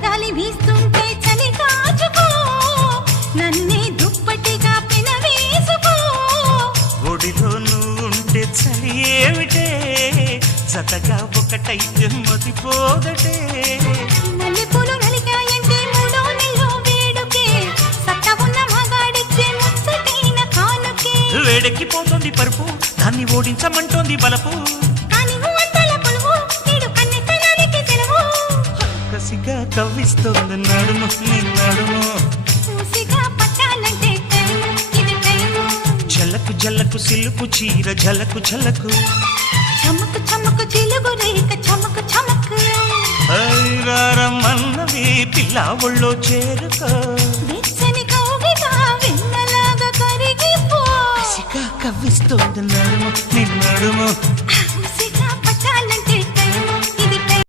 చల్లగాలి వీస్తుంటే చలి కాచుకో నన్నే దుప్పటిగా పినవేసుకో ఒడిలో నువ్వుంటే చలి ఏమిటే జతగా ఒకటైతే మతిపోదటే మల్లెపూలు నలిగాయంటే మూడో నెలలో వేడుకే సత్త ఉన్న మగాడిచ్చే ముచ్చటైన కానుకే వేడెక్కిపోతుంది పరుపు దాన్ని ఓడించమంటోంది బలపు కానీ నువ్వంతల కొలువు నేడు కన్నెతనానికి సెలవు కసిగా కవ్విస్తోంది నడుము నీ నడుము చూసిగా పట్టాలంటే టైము ఇది టైము జలకు జలకు సిలుకు చీర జలకు జలకు చమకు చమకు చిలుగు రేఖ చమకు చమకు ఐరారమన్నవి పిల్ల ఒళ్ళో చేరుకో వెచ్చని కౌగిట వెన్నలాగా కరిగిపో కసిగా కవ్విస్తోంది నడుము నీ నడుము